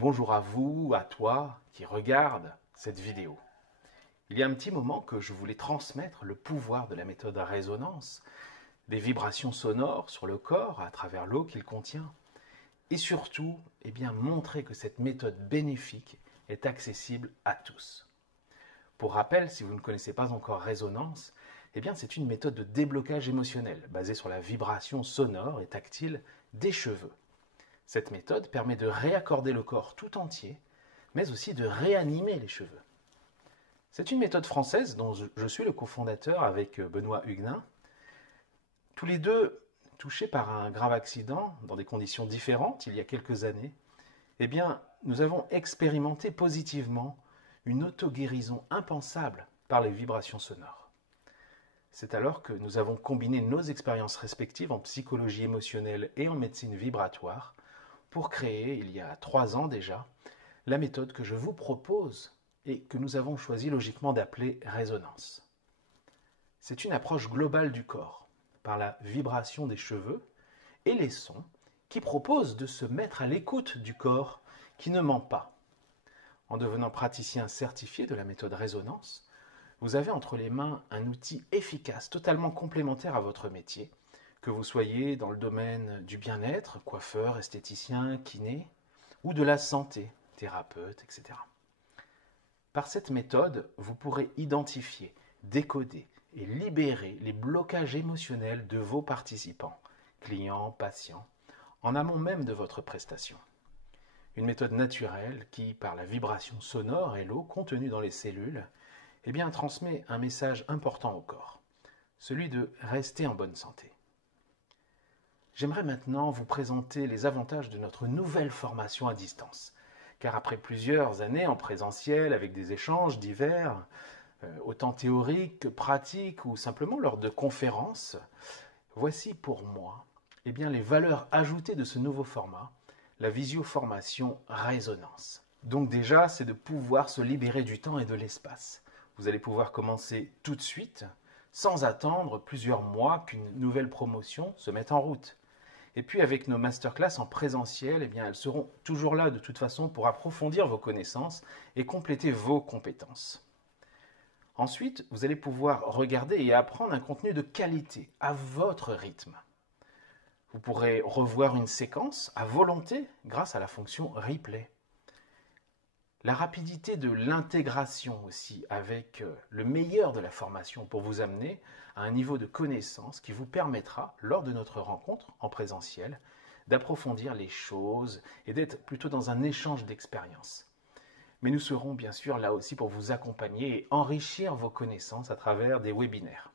Bonjour à vous, à toi qui regarde cette vidéo. Il y a un petit moment que je voulais transmettre le pouvoir de la méthode à résonance, des vibrations sonores sur le corps à travers l'eau qu'il contient, et surtout, montrer que cette méthode bénéfique est accessible à tous. Pour rappel, si vous ne connaissez pas encore résonance, c'est une méthode de déblocage émotionnel basée sur la vibration sonore et tactile des cheveux. Cette méthode permet de réaccorder le corps tout entier, mais aussi de réanimer les cheveux. C'est une méthode française dont je suis le cofondateur avec Benoît Huguenin. Tous les deux touchés par un grave accident dans des conditions différentes il y a quelques années, nous avons expérimenté positivement une auto-guérison impensable par les vibrations sonores. C'est alors que nous avons combiné nos expériences respectives en psychologie émotionnelle et en médecine vibratoire pour créer, il y a 3 ans déjà, la méthode que je vous propose et que nous avons choisi logiquement d'appeler résonance. C'est une approche globale du corps, par la vibration des cheveux et les sons, qui propose de se mettre à l'écoute du corps qui ne ment pas. En devenant praticien certifié de la méthode résonance, vous avez entre les mains un outil efficace, totalement complémentaire à votre métier, que vous soyez dans le domaine du bien-être, coiffeur, esthéticien, kiné, ou de la santé, thérapeute, etc. Par cette méthode, vous pourrez identifier, décoder et libérer les blocages émotionnels de vos participants, clients, patients, en amont même de votre prestation. Une méthode naturelle qui, par la vibration sonore et l'eau contenue dans les cellules, transmet un message important au corps, celui de rester en bonne santé. J'aimerais maintenant vous présenter les avantages de notre nouvelle formation à distance. Car après plusieurs années en présentiel avec des échanges divers, autant théoriques que pratiques ou simplement lors de conférences, voici pour moi les valeurs ajoutées de ce nouveau format, la visioformation résonance. Donc déjà, c'est de pouvoir se libérer du temps et de l'espace. Vous allez pouvoir commencer tout de suite, sans attendre plusieurs mois qu'une nouvelle promotion se mette en route. Et puis avec nos masterclass en présentiel, elles seront toujours là de toute façon pour approfondir vos connaissances et compléter vos compétences. Ensuite, vous allez pouvoir regarder et apprendre un contenu de qualité à votre rythme. Vous pourrez revoir une séquence à volonté grâce à la fonction replay. La rapidité de l'intégration aussi avec le meilleur de la formation pour vous amener à un niveau de connaissance qui vous permettra, lors de notre rencontre en présentiel, d'approfondir les choses et d'être plutôt dans un échange d'expériences. Mais nous serons bien sûr là aussi pour vous accompagner et enrichir vos connaissances à travers des webinaires.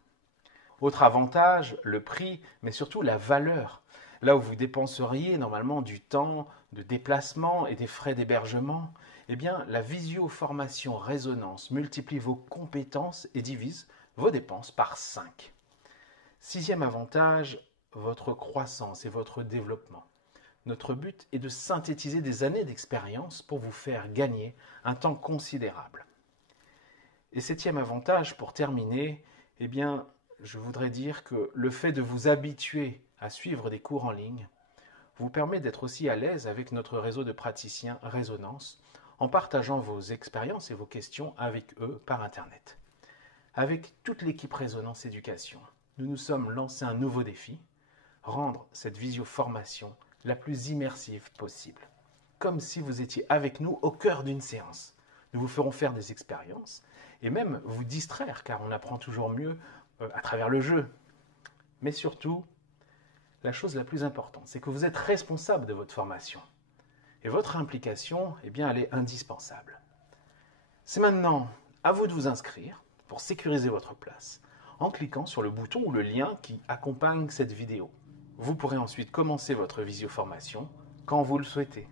Autre avantage, le prix, mais surtout la valeur. Là où vous dépenseriez normalement du temps de déplacement et des frais d'hébergement, la visioformation résonance multiplie vos compétences et divise vos dépenses par 5. 6e avantage, votre croissance et votre développement. Notre but est de synthétiser des années d'expérience pour vous faire gagner un temps considérable. Et 7e avantage, pour terminer, je voudrais dire que le fait de vous habituer à suivre des cours en ligne vous permet d'être aussi à l'aise avec notre réseau de praticiens Résonance en partageant vos expériences et vos questions avec eux par Internet. Avec toute l'équipe Résonance Éducation, nous nous sommes lancés un nouveau défi, rendre cette visioformation la plus immersive possible, comme si vous étiez avec nous au cœur d'une séance. Nous vous ferons faire des expériences et même vous distraire, car on apprend toujours mieux à travers le jeu. Mais surtout, la chose la plus importante, c'est que vous êtes responsable de votre formation. Et votre implication, elle est indispensable. C'est maintenant à vous de vous inscrire pour sécuriser votre place en cliquant sur le bouton ou le lien qui accompagne cette vidéo. Vous pourrez ensuite commencer votre visioformation quand vous le souhaitez.